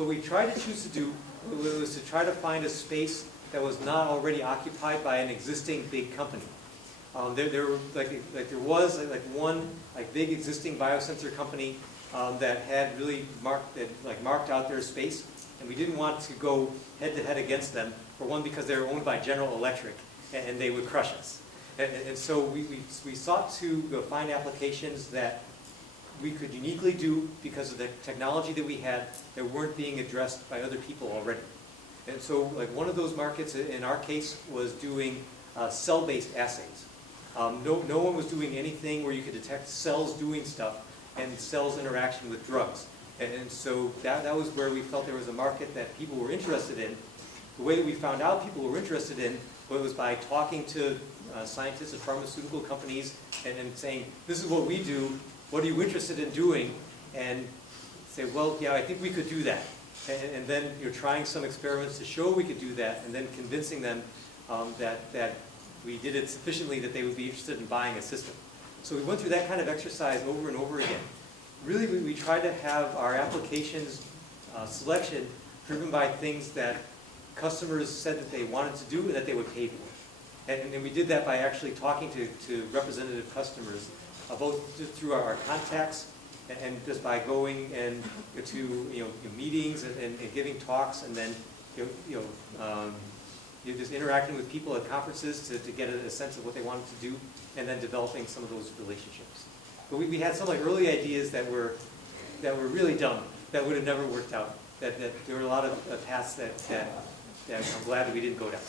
what we tried to choose to do was to try to find a space that was not already occupied by an existing big company. There was one big existing biosensor company that had really marked out their space, and we didn't want to go head to head against them. For one, because they were owned by General Electric, and they would crush us. And so we sought to find applications that we could uniquely do because of the technology that we had that weren't being addressed by other people already. And so one of those markets in our case was doing cell-based assays. No one was doing anything where you could detect cells doing stuff and cells' interaction with drugs. And so that was where we felt there was a market that people were interested in. The way that we found out people were interested in was by talking to scientists at pharmaceutical companies and saying, this is what we do, what are you interested in doing? And say, well, yeah, I think we could do that. And then you're trying some experiments to show we could do that, and then convincing them that we did it sufficiently that they would be interested in buying a system. So we went through that kind of exercise over and over again. Really, we tried to have our applications selection driven by things that customers said that they wanted to do and that they would pay for. And we did that by actually talking to representative customers, both through our contacts and just by going and to meetings and giving talks, and then just interacting with people at conferences to get a sense of what they wanted to do, and then developing some of those relationships. But we had some early ideas that were really dumb, that would have never worked out. That there were a lot of paths that I'm glad that we didn't go down.